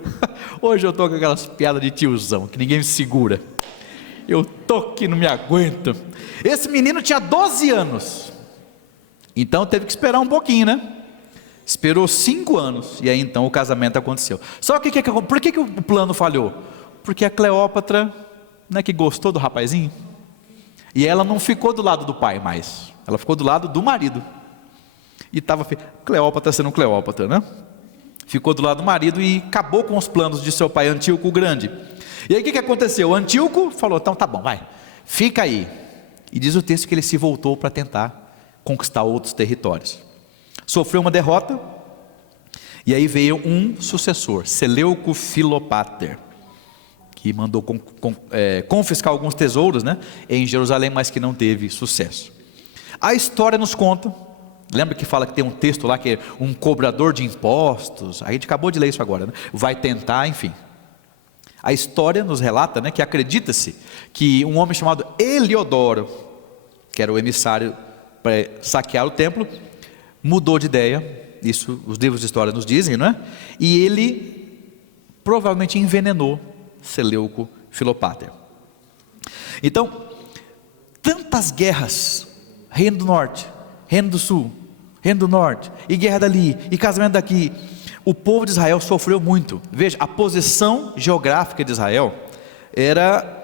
Hoje eu estou com aquelas piadas de tiozão, que ninguém me segura. Eu tô que não me aguento. Esse menino tinha 12 anos. Então teve que esperar um pouquinho, né? Esperou 5 anos. E aí então o casamento aconteceu. Só que por que o plano falhou? Porque a Cleópatra não é que gostou do rapazinho? E ela não ficou do lado do pai mais, ela ficou do lado do marido. E estava Cleópatra sendo Cleópatra, né? Ficou do lado do marido e acabou com os planos de seu pai Antíoco o Grande. E aí o que aconteceu? Antíoco falou, então tá bom, vai, fica aí. E diz o texto que ele se voltou para tentar conquistar outros territórios. Sofreu uma derrota, e aí veio um sucessor, Seleuco Filopater, que mandou confiscar alguns tesouros, né, em Jerusalém, mas que não teve sucesso. A história nos conta, lembra que fala que tem um texto lá que é um cobrador de impostos, a gente acabou de ler isso agora, né? Vai tentar, enfim. A história nos relata, né, que acredita-se que um homem chamado Heliodoro, que era o emissário para saquear o templo, mudou de ideia, isso os livros de história nos dizem, não é? E ele provavelmente envenenou Seleuco Filopater. Então, tantas guerras, Reino do Norte, Reino do Sul, Reino do Norte, e guerra dali, e casamento daqui, o povo de Israel sofreu muito. Veja, a posição geográfica de Israel era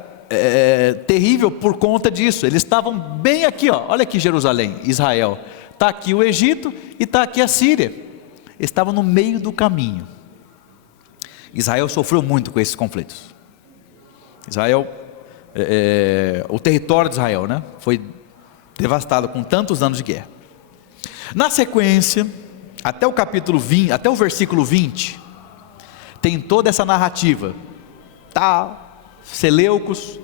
terrível por conta disso. Eles estavam bem aqui, ó. Olha aqui Jerusalém, Israel, está aqui o Egito e está aqui a Síria. Eles estavam no meio do caminho. Israel sofreu muito com esses conflitos. Israel, o território de Israel, né, foi devastado com tantos anos de guerra. Na sequência, até o capítulo 20, até o versículo 20, tem toda essa narrativa, Seleucos,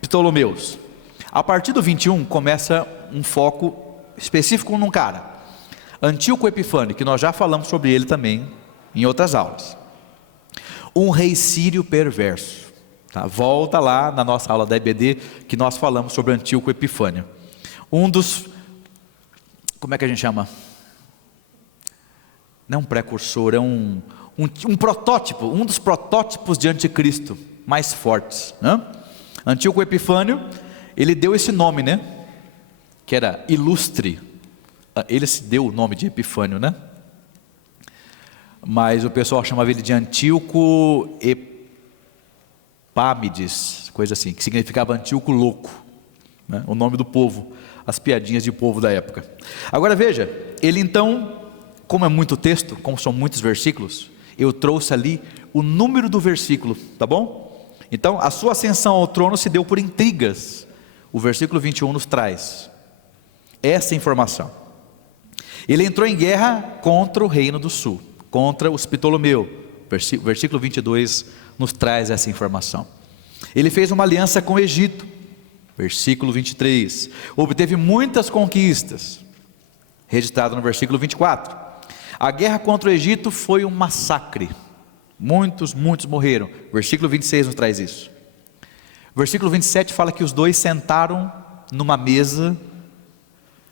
Ptolomeus. A partir do 21 começa um foco específico num cara, Antíoco Epifânio, que nós já falamos sobre ele também em outras aulas. Um rei sírio perverso, tá? Volta lá na nossa aula da EBD que nós falamos sobre Antíoco Epifânio. Um dos, como é que a gente chama? Não é um precursor, é um protótipo, um dos protótipos de anticristo mais fortes, né? Antíoco Epifânio, ele deu esse nome, né, que era ilustre. Ele se deu o nome de Epifânio, né, mas o pessoal chamava ele de Antíoco Epâmides, coisa assim, que significava Antíoco louco, né? O nome do povo, as piadinhas de povo da época. Agora veja, ele então, como é muito texto, como são muitos versículos, eu trouxe ali o número do versículo, tá bom? Então, a sua ascensão ao trono se deu por intrigas. O versículo 21 nos traz essa informação. Ele entrou em guerra contra o reino do sul, contra os Ptolomeu. Versículo 22 nos traz essa informação. Ele fez uma aliança com o Egito. Versículo 23. Obteve muitas conquistas. Registrado no versículo 24. A guerra contra o Egito foi um massacre. Muitos morreram. Versículo 26 nos traz isso. Versículo 27 fala que os dois sentaram numa mesa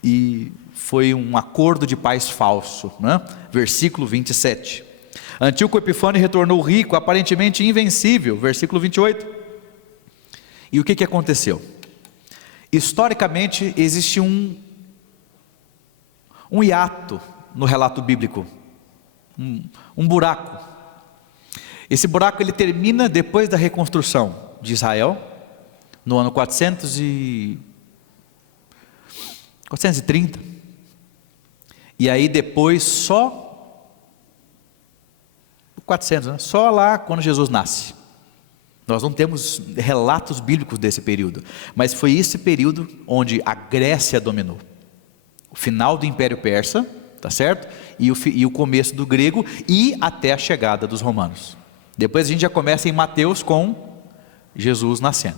e foi um acordo de paz falso, né? Versículo 27. Antíoco Epifânio retornou rico, aparentemente invencível. Versículo 28. E o que aconteceu? Historicamente existe um hiato no relato bíblico, um buraco. Esse buraco ele termina depois da reconstrução de Israel, no ano 430, e aí depois só 400, né? Só lá quando Jesus nasce. Nós não temos relatos bíblicos desse período, mas foi esse período onde a Grécia dominou, o final do Império Persa, tá certo? E o começo do grego, e até a chegada dos romanos. Depois a gente já começa em Mateus com Jesus nascendo.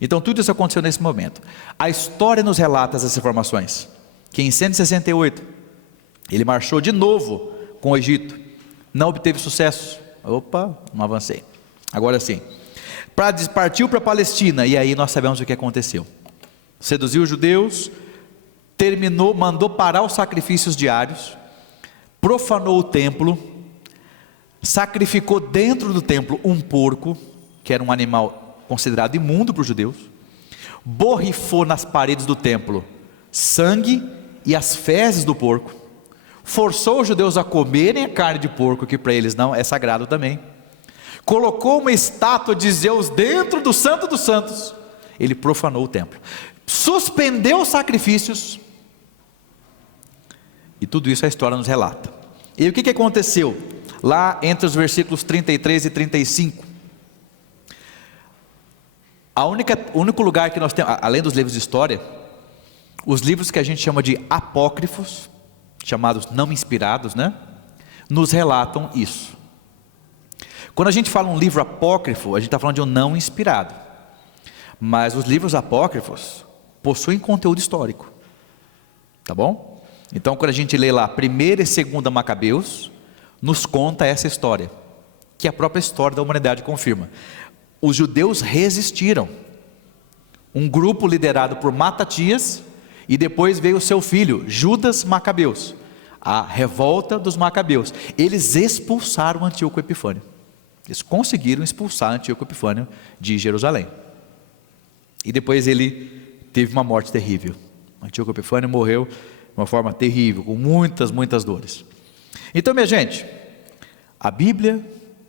Então tudo isso aconteceu nesse momento. A história nos relata essas informações, que em 168 ele marchou de novo com o Egito, não obteve sucesso. Opa, não avancei. Agora sim, partiu para a Palestina, e aí nós sabemos o que aconteceu. Seduziu os judeus, mandou parar os sacrifícios diários, profanou o templo, sacrificou dentro do templo um porco, que era um animal considerado imundo para os judeus, borrifou nas paredes do templo sangue e as fezes do porco, forçou os judeus a comerem a carne de porco, que para eles não é sagrado também, colocou uma estátua de Zeus dentro do Santo dos Santos, ele profanou o templo, suspendeu os sacrifícios, e tudo isso a história nos relata. E o que aconteceu? Lá entre os versículos 33 e 35, o único lugar que nós temos, além dos livros de história, os livros que a gente chama de apócrifos, chamados não inspirados, né? Nos relatam isso. Quando a gente fala um livro apócrifo, a gente está falando de um não inspirado. Mas os livros apócrifos possuem conteúdo histórico. Tá bom? Então quando a gente lê lá 1ª e 2ª Macabeus, nos conta essa história, que a própria história da humanidade confirma. Os judeus resistiram. Um grupo liderado por Matatias, e depois veio o seu filho, Judas Macabeus. A revolta dos Macabeus. Eles expulsaram Antíoco Epifânio. Eles conseguiram expulsar Antíoco Epifânio de Jerusalém. E depois ele teve uma morte terrível. Antíoco Epifânio morreu de uma forma terrível, com muitas dores. Então, minha gente, a Bíblia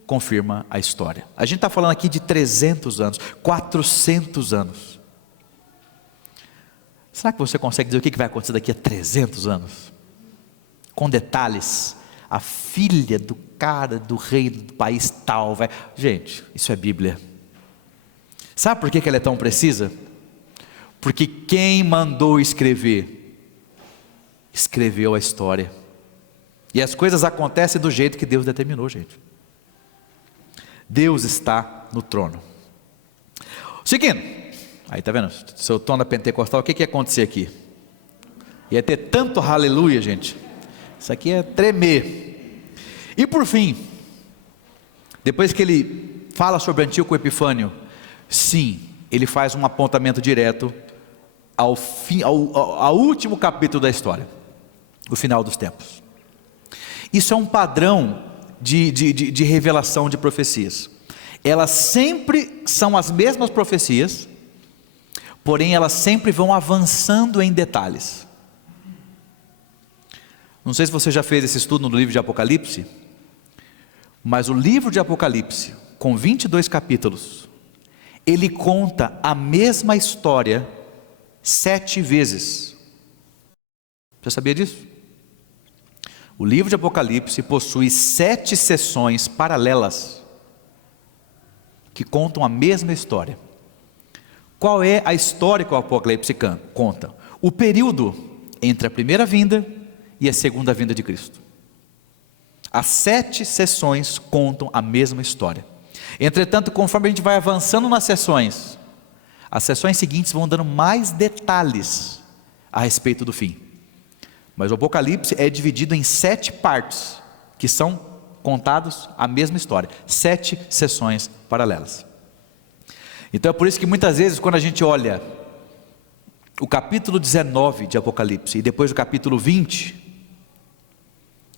confirma a história. A gente está falando aqui de 300 anos, 400 anos. Será que você consegue dizer o que vai acontecer daqui a 300 anos? Com detalhes. A filha do cara, do rei do país tal, vai... Gente, isso é Bíblia. Sabe por que ela é tão precisa? Porque quem mandou escrever, escreveu a história. E as coisas acontecem do jeito que Deus determinou, gente. Deus está no trono. Seguindo, aí tá vendo, seu tom da pentecostal, o que ia acontecer aqui? Ia ter tanto aleluia, gente. Isso aqui é tremer. E por fim, depois que ele fala sobre Antíoco Epifânio, sim, ele faz um apontamento direto ao último capítulo da história, o final dos tempos. Isso é um padrão de revelação de profecias. Elas sempre são as mesmas profecias, porém elas sempre vão avançando em detalhes. Não sei se você já fez esse estudo no livro de Apocalipse, mas o livro de Apocalipse, com 22 capítulos, ele conta a mesma história 7 vezes. Você sabia disso? O livro de Apocalipse possui 7 sessões paralelas, que contam a mesma história. Qual é a história que o Apocalipse conta? O período entre a primeira vinda e a segunda vinda de Cristo. As 7 sessões contam a mesma história. Entretanto, conforme a gente vai avançando nas sessões, as sessões seguintes vão dando mais detalhes a respeito do fim. Mas o Apocalipse é dividido em 7 partes, que são contados a mesma história. 7 sessões paralelas. Então é por isso que muitas vezes quando a gente olha o capítulo 19 de Apocalipse e depois o capítulo 20,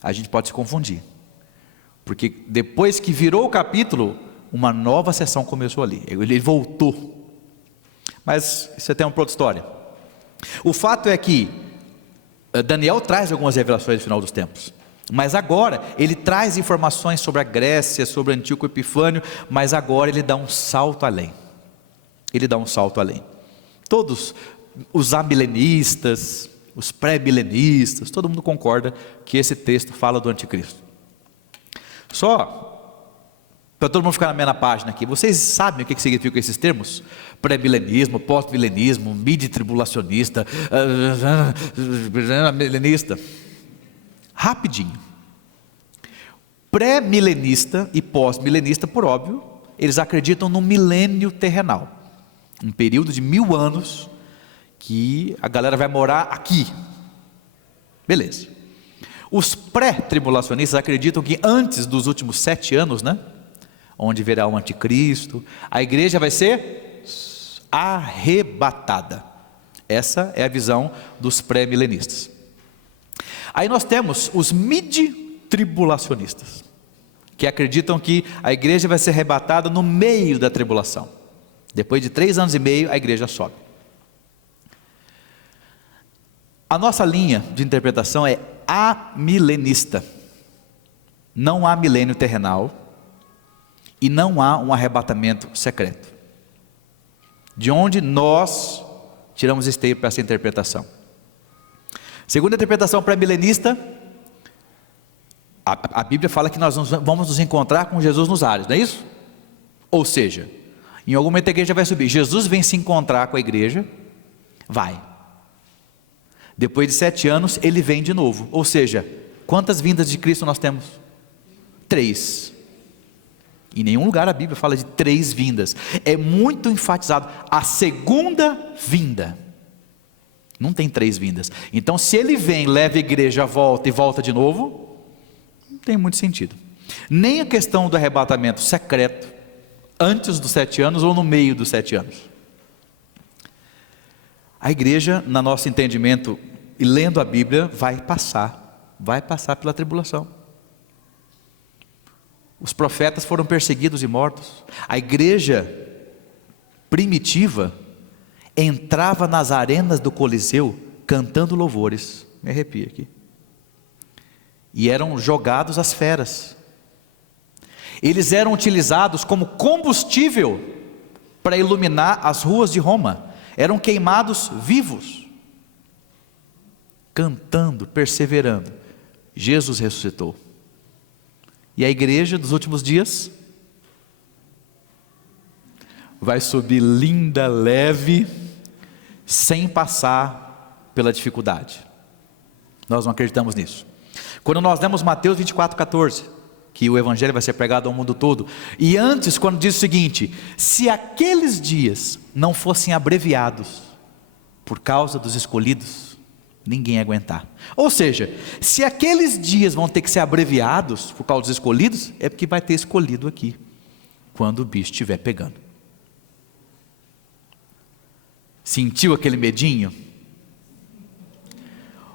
a gente pode se confundir, porque depois que virou o capítulo, uma nova sessão começou ali, ele voltou. Mas isso é tema para outra história. O fato é que Daniel traz algumas revelações no final dos tempos, mas agora ele traz informações sobre a Grécia, sobre Antíoco Epifânio, mas agora ele dá um salto além. Ele dá um salto além. Todos os amilenistas, os pré-milenistas, todo mundo concorda que esse texto fala do anticristo. Só para todo mundo ficar na mesma página aqui, vocês sabem o que significam esses termos? Pré-milenismo, pós-milenismo, midi-tribulacionista, milenista. Rapidinho. Pré-milenista e pós-milenista, por óbvio, eles acreditam no milênio terrenal, um período de 1000 anos, que a galera vai morar aqui. Beleza. Os pré-tribulacionistas acreditam que antes dos últimos 7 anos, né, onde virá o anticristo, a igreja vai ser arrebatada. Essa é a visão dos pré-milenistas. Aí nós temos os midi-tribulacionistas, que acreditam que a igreja vai ser arrebatada no meio da tribulação. Depois de 3 anos e meio, a igreja sobe. A nossa linha de interpretação é amilenista. Não há milênio terrenal e não há um arrebatamento secreto. De onde nós tiramos esteio para essa interpretação? Segundo a interpretação pré-milenista, a Bíblia fala que nós vamos nos encontrar com Jesus nos ares, não é isso? Ou seja, em algum momento a igreja vai subir. Jesus vem se encontrar com a igreja, vai. Depois de 7 anos, ele vem de novo. Ou seja, quantas vindas de Cristo nós temos? 3. Em nenhum lugar a Bíblia fala de 3 vindas. É muito enfatizado a segunda vinda. Não tem 3 vindas. Então, se ele vem, leva a igreja, volta e volta de novo, não tem muito sentido. Nem a questão do arrebatamento secreto, antes dos 7 anos ou no meio dos 7 anos. A igreja, no nosso entendimento e lendo a Bíblia, vai passar pela tribulação. Os profetas foram perseguidos e mortos. A igreja primitiva entrava nas arenas do Coliseu cantando louvores. Me arrepio aqui. E eram jogados às feras. Eles eram utilizados como combustível para iluminar as ruas de Roma. Eram queimados vivos, cantando, perseverando. Jesus ressuscitou. E a igreja dos últimos dias vai subir linda, leve, sem passar pela dificuldade. Nós não acreditamos nisso. Quando nós lemos Mateus 24:14, que o evangelho vai ser pregado ao mundo todo, e antes, quando diz o seguinte: se aqueles dias não fossem abreviados por causa dos escolhidos, ninguém ia aguentar. Ou seja, se aqueles dias vão ter que ser abreviados por causa dos escolhidos, é porque vai ter escolhido aqui, quando o bicho estiver pegando. Sentiu aquele medinho?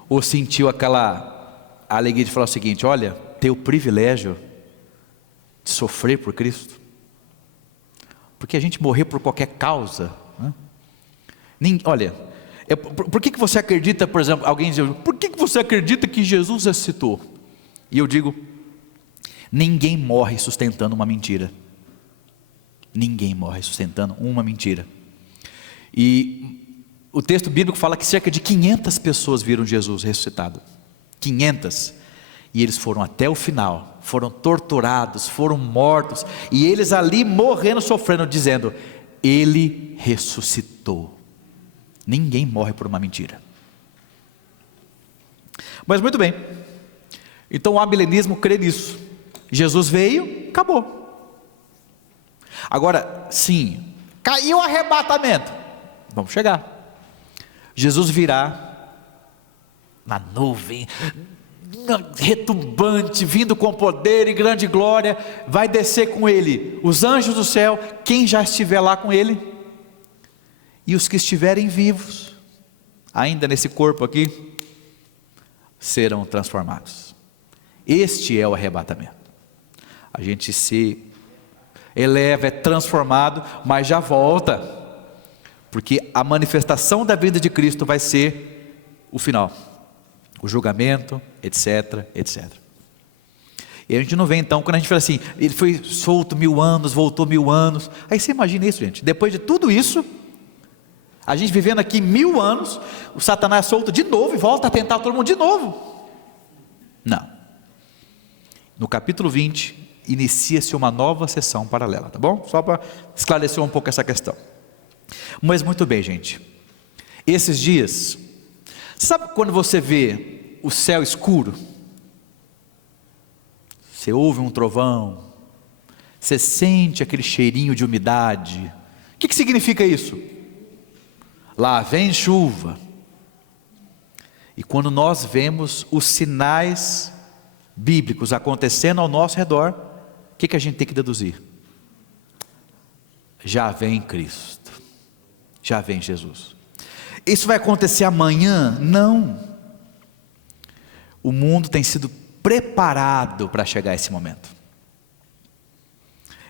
Ou sentiu aquela alegria de falar o seguinte: olha, ter o privilégio de sofrer por Cristo? Porque a gente morrer por qualquer causa, né? Olha, por que você acredita, por exemplo, alguém diz: por que você acredita que Jesus ressuscitou? E eu digo: ninguém morre sustentando uma mentira. Ninguém morre sustentando uma mentira. E o texto bíblico fala que cerca de 500 pessoas viram Jesus ressuscitado. 500. E eles foram até o final, foram torturados, foram mortos, e eles ali morrendo, sofrendo, dizendo: ele ressuscitou. Ninguém morre por uma mentira. Mas muito bem, então o amilenismo crê nisso. Jesus veio, acabou. Agora sim, caiu o arrebatamento, vamos chegar. Jesus virá na nuvem retumbante, vindo com poder e grande glória, vai descer com ele os anjos do céu, quem já estiver lá com ele, e os que estiverem vivos, ainda nesse corpo aqui, serão transformados. Este é o arrebatamento. A gente se eleva, é transformado, mas já volta, porque a manifestação da vida de Cristo vai ser o final, o julgamento, etc, etc. E a gente não vê então, quando a gente fala assim: ele foi solto 1000 anos, voltou 1000 anos. Aí você imagina isso, gente, depois de tudo isso, a gente vivendo aqui 1000 anos, o Satanás é solto de novo e volta a tentar todo mundo de novo. Não. No capítulo 20, inicia-se uma nova sessão paralela, tá bom? Só para esclarecer um pouco essa questão. Mas muito bem, gente, esses dias, sabe quando você vê o céu escuro? Você ouve um trovão, você sente aquele cheirinho de umidade. O que significa isso? Lá vem chuva. E quando nós vemos os sinais bíblicos acontecendo ao nosso redor, o que a gente tem que deduzir? Já vem Cristo, já vem Jesus. Isso vai acontecer amanhã? Não. O mundo tem sido preparado para chegar a esse momento.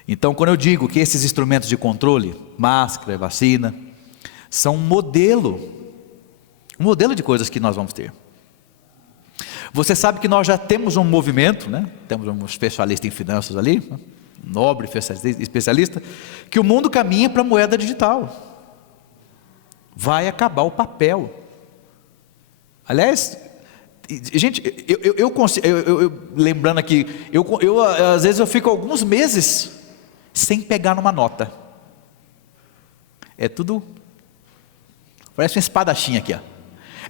Então, quando eu digo que esses instrumentos de controle, máscara, vacina, são um modelo de coisas que nós vamos ter. Você sabe que nós já temos um movimento, né? Temos um especialista em finanças ali, nobre especialista, que o mundo caminha para a moeda digital. Vai acabar o papel. Aliás, gente, lembrando aqui, às vezes eu fico alguns meses sem pegar numa nota. É tudo, parece uma espadachim aqui, ó.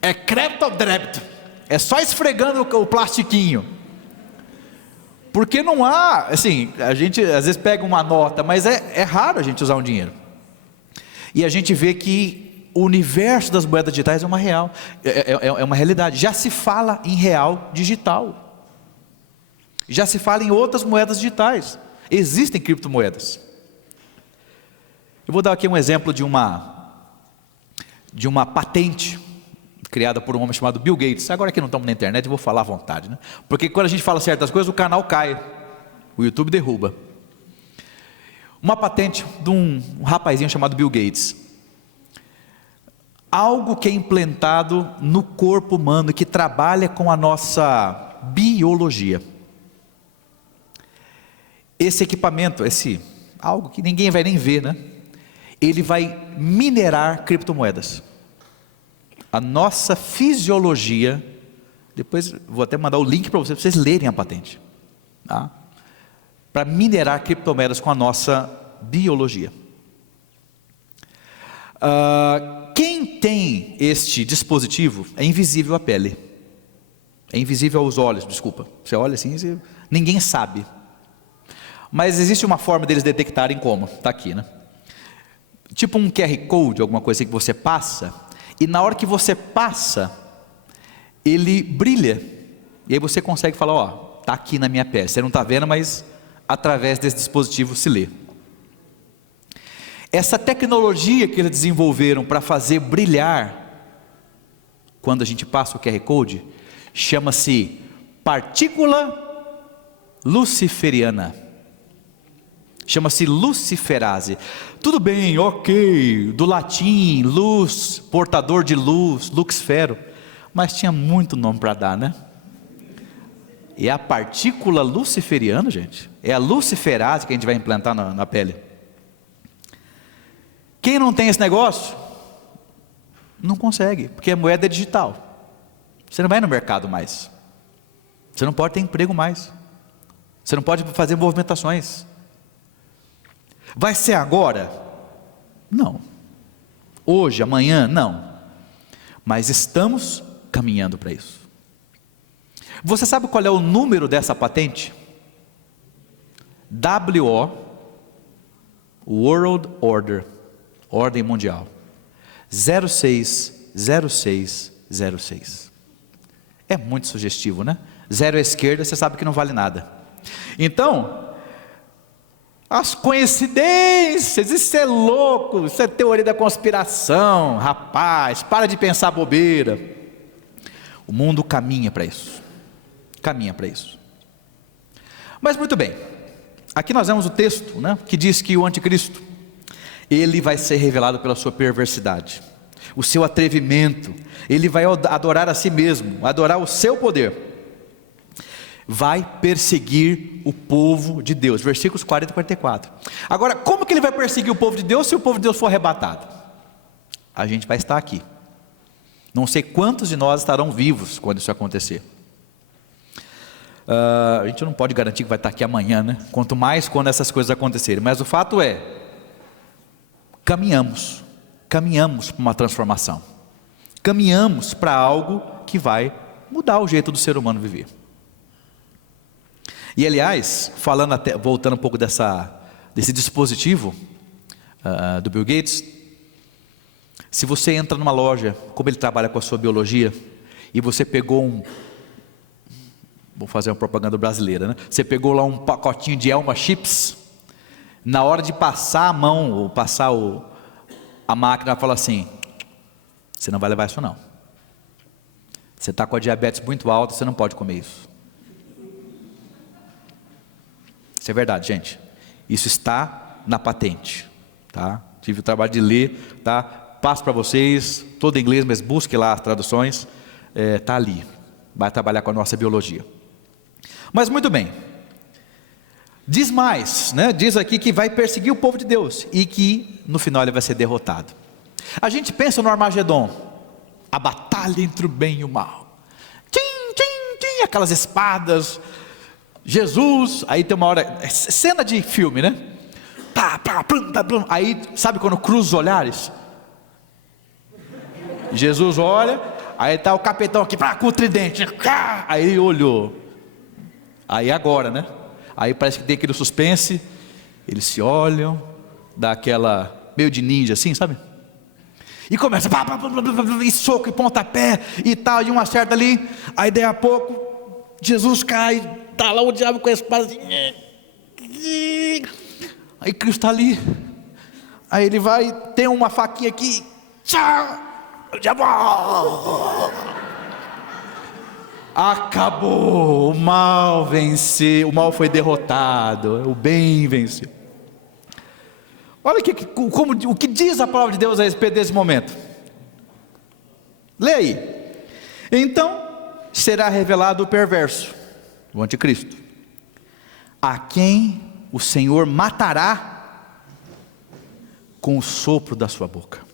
É crédito ou débito, é só esfregando o plastiquinho. Porque não há, assim, a gente às vezes pega uma nota, mas é raro a gente usar um dinheiro. E a gente vê que o universo das moedas digitais é uma realidade. Já se fala em real digital. Já se fala em outras moedas digitais. Existem criptomoedas. Eu vou dar aqui um exemplo de uma patente criada por um homem chamado Bill Gates. Agora que não estamos na internet, eu vou falar à vontade, né? Porque quando a gente fala certas coisas, o canal cai, o YouTube derruba. Uma patente de um rapazinho chamado Bill Gates. Algo que é implantado no corpo humano, que trabalha com a nossa biologia. Esse equipamento, algo que ninguém vai nem ver, né? Ele vai minerar criptomoedas. A nossa fisiologia, depois vou até mandar o link para vocês lerem a patente, tá? Para minerar criptomoedas com a nossa biologia. Quem tem este dispositivo é invisível à pele, é invisível aos olhos, desculpa. Você olha assim, ninguém sabe. Mas existe uma forma deles detectarem como, está aqui, né? Tipo um QR Code, alguma coisa assim que você passa, e na hora que você passa, ele brilha, e aí você consegue falar, ó, está aqui na minha pele. Você não está vendo, mas através desse dispositivo se lê. Essa tecnologia que eles desenvolveram para fazer brilhar, quando a gente passa o QR Code, chama-se partícula luciferiana. Chama-se luciferase. Tudo bem, ok, do latim, luz, portador de luz, luxfero, mas tinha muito nome para dar, né? E a partícula luciferiana, gente, é a luciferase que a gente vai implantar na pele. Quem não tem esse negócio, não consegue, porque a moeda é digital. Você não vai no mercado mais, você não pode ter emprego mais, você não pode fazer movimentações. Vai ser agora? Não. Hoje, amanhã? Não. Mas estamos caminhando para isso. Você sabe qual é o número dessa patente? WO, World Order, Ordem Mundial, 060606. É muito sugestivo, né? 0 à esquerda, você sabe que não vale nada. Então, as coincidências, isso é louco, isso é teoria da conspiração, rapaz, para de pensar bobeira. O mundo caminha para isso, Mas muito bem, aqui nós vemos o texto, né, que diz que o anticristo, ele vai ser revelado pela sua perversidade, o seu atrevimento, ele vai adorar a si mesmo, adorar o seu poder, vai perseguir o povo de Deus, versículos 40 e 44. Agora, como que ele vai perseguir o povo de Deus, se o povo de Deus for arrebatado? A gente vai estar aqui, não sei quantos de nós estarão vivos quando isso acontecer. A gente não pode garantir que vai estar aqui amanhã, né? Quanto mais quando essas coisas acontecerem, mas o fato é, caminhamos para uma transformação, caminhamos para algo que vai mudar o jeito do ser humano viver. E aliás, voltando um pouco desse dispositivo do Bill Gates, se você entra numa loja, como ele trabalha com a sua biologia, e você pegou vou fazer uma propaganda brasileira, né? Você pegou lá um pacotinho de Elma Chips, na hora de passar a mão, ou passar a máquina, fala assim, você não vai levar isso não, você está com a diabetes muito alta, você não pode comer isso. Isso é verdade, gente, isso está na patente, tá? Tive o trabalho de ler, tá? Passo para vocês, todo em inglês, mas busque lá as traduções, está ali, vai trabalhar com a nossa biologia. Mas muito bem, Diz mais, né? Diz aqui que vai perseguir o povo de Deus e que no final ele vai ser derrotado. A gente pensa no Armagedon, a batalha entre o bem e o mal. Tim, tim, tim, aquelas espadas, Jesus, aí tem uma hora, cena de filme, né? Tá, tá, plum, tá, plum. Aí, sabe quando cruza os olhares? Jesus olha, aí está o capitão aqui, com o tridente, aí ele olhou, aí agora, né? Aí parece que tem aquele suspense, eles se olham, dá aquela, meio de ninja assim, sabe? E começa, e soco, e pontapé, e tal, e um acerta ali, aí daí a pouco, Jesus cai, tá lá o diabo com a espada assim, aí Cristo está ali, aí ele vai, tem uma faquinha aqui, tchau, o diabo, acabou, o mal venceu, o mal foi derrotado, o bem venceu. Olha o que diz a palavra de Deus a respeito desse momento. Lê aí. Então será revelado o perverso, o anticristo, a quem o Senhor matará com o sopro da sua boca.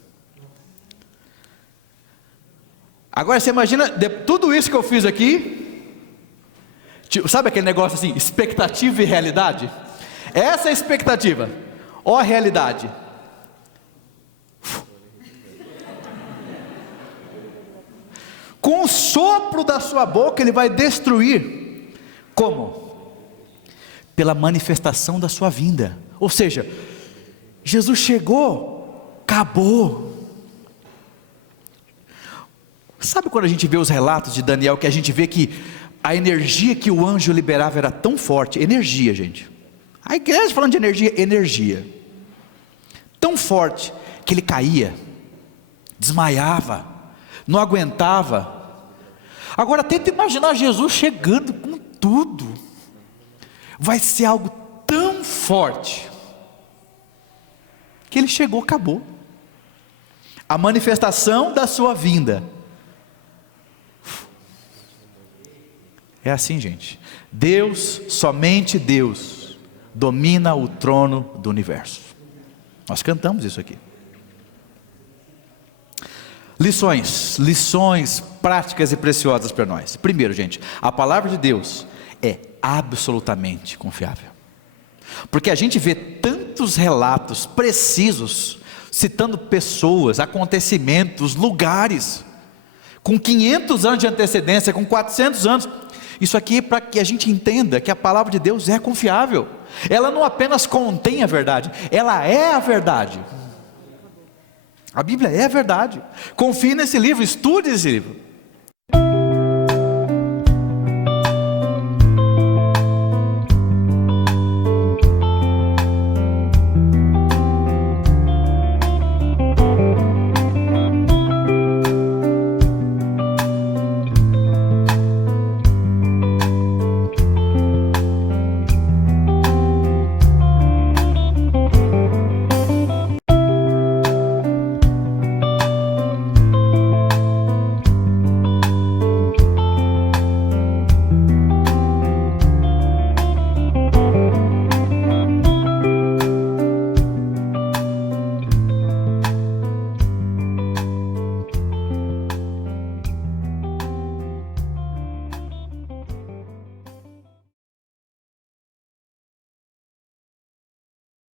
Agora você imagina, tudo isso que eu fiz aqui, tipo, sabe aquele negócio assim, expectativa e realidade? Essa é a expectativa, ó a realidade. Com o sopro da sua boca ele vai destruir. Como? Pela manifestação da sua vinda. Ou seja, Jesus chegou, acabou. Sabe quando a gente vê os relatos de Daniel, que a gente vê que a energia que o anjo liberava era tão forte, energia, gente, a igreja falando de energia, tão forte, que ele caía, desmaiava, não aguentava. Agora tenta imaginar Jesus chegando com tudo, vai ser algo tão forte, que ele chegou, acabou, a manifestação da sua vinda. É assim, gente, Deus, somente Deus, domina o trono do universo. Nós cantamos isso aqui. Lições práticas e preciosas para nós. Primeiro, gente, a palavra de Deus é absolutamente confiável, porque a gente vê tantos relatos precisos, citando pessoas, acontecimentos, lugares, com 500 anos de antecedência, com 400 anos, isso aqui é para que a gente entenda que a palavra de Deus é confiável, ela não apenas contém a verdade, ela é a verdade, a Bíblia é a verdade, confie nesse livro, estude esse livro,